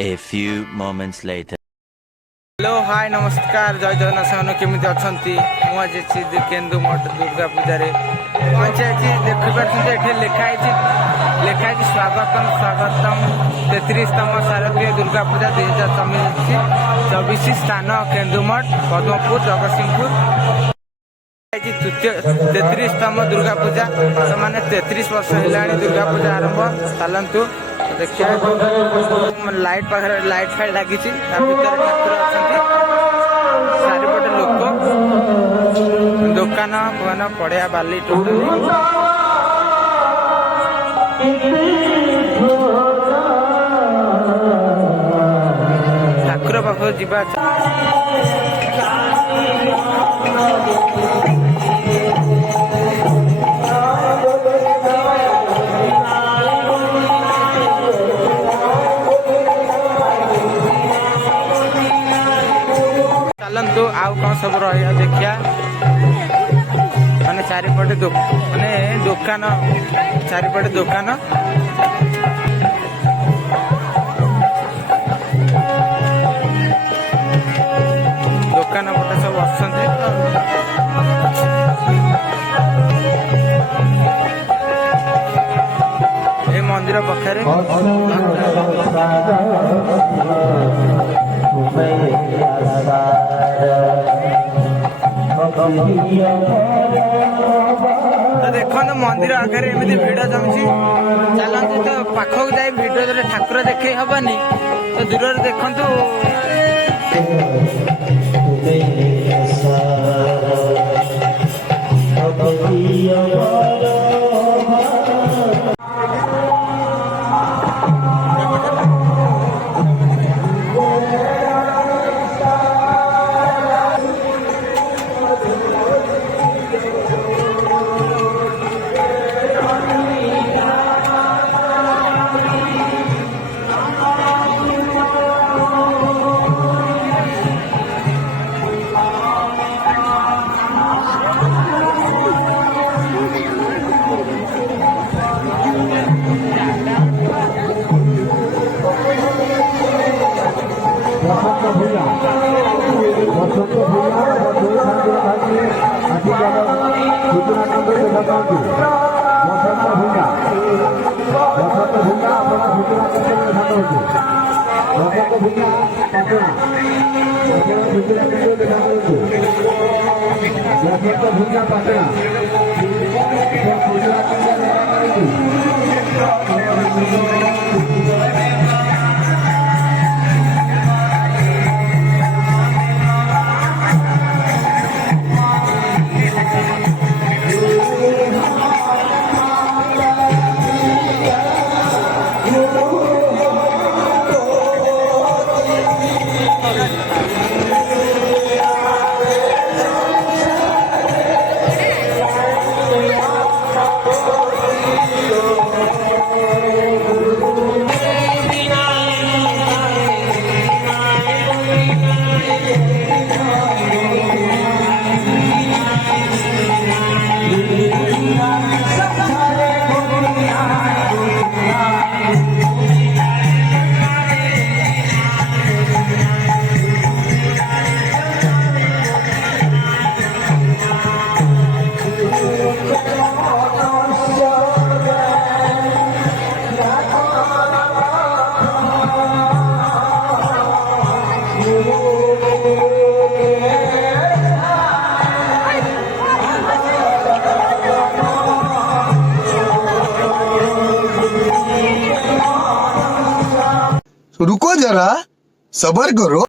A few moments later. Hello hi नमस्कार जय जगन्नाथ सामने केमी अच्छा मुझे केन्दु मठ दुर्गा पूजा पहुंचे देखिए ये लिखाई स्वागतम स्वागतम 33तम शारदीय दुर्गा पूजा 2024 स्थान केन्दुमठ पद्मपुर जगतसिंहपुर 33तम दुर्गा पूजा मैंने 33 वर्ष है दुर्गा पूजा आरंभ चलतु देखिए लाइट पाखे लाइट फाइट लगी ठाकुर अच्छा चारिपटे लोक दुकान फुआन पड़िया बाली टोटाली ठाकुर पाख जा चलतु आउ कौन सब रहा देखिया माने चारिपटे माने दुकान चारिपटे दुकान दुकान पटे सब बसते ये मंदिर पाखे तो देखो मंदिर आगे एमती भिड़ जमी चलते तो पाखक जाए भिडियो ठाकुर देखे हबनी तो दूर देखु रुको जरा सबर करो।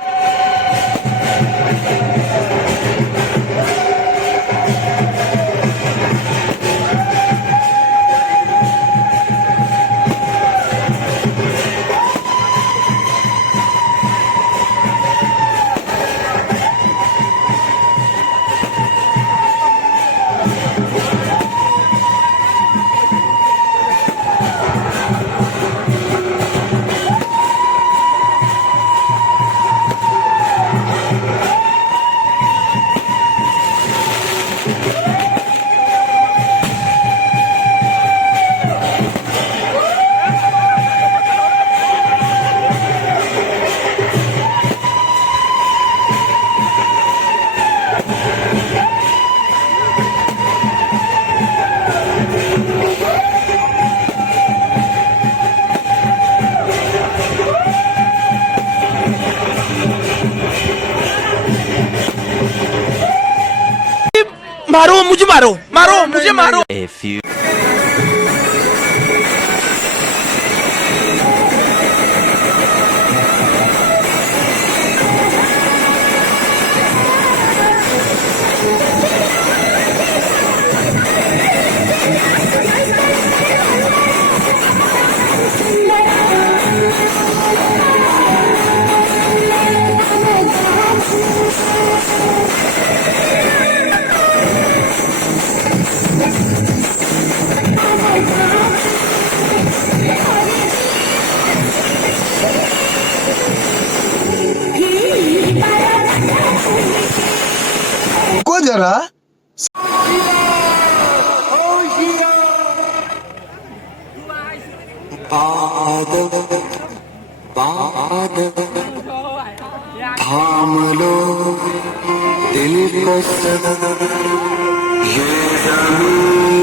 मारो मारो मुझे मारो। A few. रुको जरा थाम लो दिल को सब ये जमीन